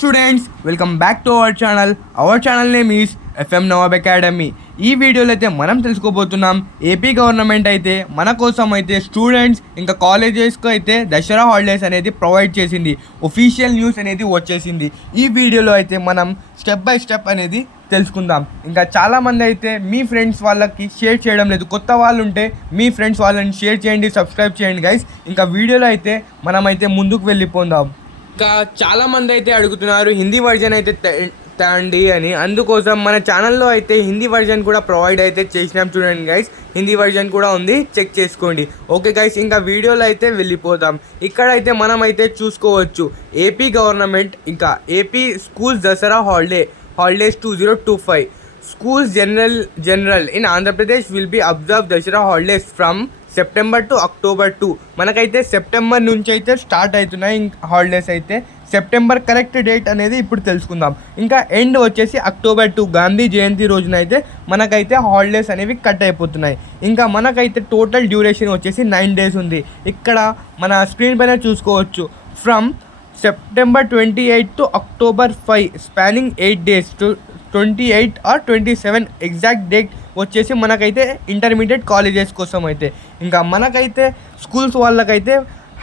Students welcome back to our channel. Our channel name is FM Nawab academy. ఈ వీడియోలో అయితే మనం తెలుసుకోబోతున్నాం ఏపీ గవర్నమెంట్ అయితే మన కోసం అయితే స్టూడెంట్స్ ఇంకా కాలేజెస్కి అయితే దసరా హాలిడేస్ అనేది ప్రొవైడ్ చేసింది. ఒఫీషియల్ న్యూస్ అనేది వచ్చేసింది. ఈ వీడియోలో అయితే మనం స్టెప్ బై స్టెప్ అనేది తెలుసుకుందాం. ఇంకా చాలామంది అయితే మీ ఫ్రెండ్స్ వాళ్ళకి షేర్ చేయడం లేదు. కొత్త వాళ్ళు ఉంటే మీ ఫ్రెండ్స్ వాళ్ళని షేర్ చేయండి, సబ్స్క్రైబ్ చేయండి గైస్. ఇంకా వీడియోలో అయితే మనమైతే ముందుకు వెళ్ళిపోదాం. ఇంకా చాలామంది అయితే అడుగుతున్నారు హిందీ వర్జన్ అయితే తండి అని. అందుకోసం మన ఛానల్లో అయితే హిందీ వర్జన్ కూడా ప్రొవైడ్ అయితే చేసినాం. చూడండి గైస్, హిందీ వర్జన్ కూడా ఉంది, చెక్ చేసుకోండి. ఓకే గైస్, ఇంకా వీడియోలో అయితే వెళ్ళిపోదాం. ఇక్కడైతే మనం అయితే చూసుకోవచ్చు ఏపీ గవర్నమెంట్ ఇంకా AP schools Dasara holidays 2025. Schools general in Andhra Pradesh will be observed Dashara holidays from September to October 2. మనకైతే సెప్టెంబర్ నుంచి అయితే స్టార్ట్ అవుతున్నాయి హాలిడేస్ అయితే. సెప్టెంబర్ కరెక్ట్ డేట్ అనేది ఇప్పుడు తెలుసుకుందాం. ఇంకా ఎండ్ వచ్చేసి అక్టోబర్ 2 గాంధీ జయంతి రోజున అయితే మనకైతే హాలిడేస్ అనేవి కట్ అయిపోతున్నాయి. ఇంకా మనకైతే టోటల్ డ్యూరేషన్ వచ్చేసి 9 days ఉంది. ఇక్కడ మన స్క్రీన్ పైన చూసుకోవచ్చు from September 28 to October 5 spanning 8 days to 28 or 27 exact date వచ్చేసి మనకైతే ఇంటర్మీడియట్ కాలేజెస్ కోసం అయితే. ఇంకా మనకైతే స్కూల్స్ వాళ్ళకైతే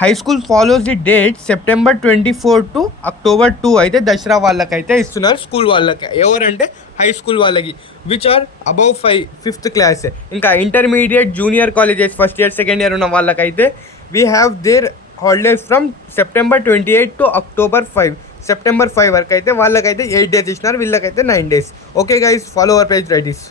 high school follows the date September 24 to October 2 అయితే దసరా వాళ్ళకైతే ఇస్తున్నారు. స్కూల్ వాళ్ళకి ఎవరంటే హై స్కూల్ వాళ్ళకి which are above 5th class. ఇంకా intermediate junior colleges first year second year ఉన్న వాళ్ళకైతే we have their holidays from September 28 to October 5. September 5 వరకు అయితే వాళ్ళకైతే 8 days ఇచ్చినారు, వీళ్ళకైతే 9 days. Okay guys, follow our page right this.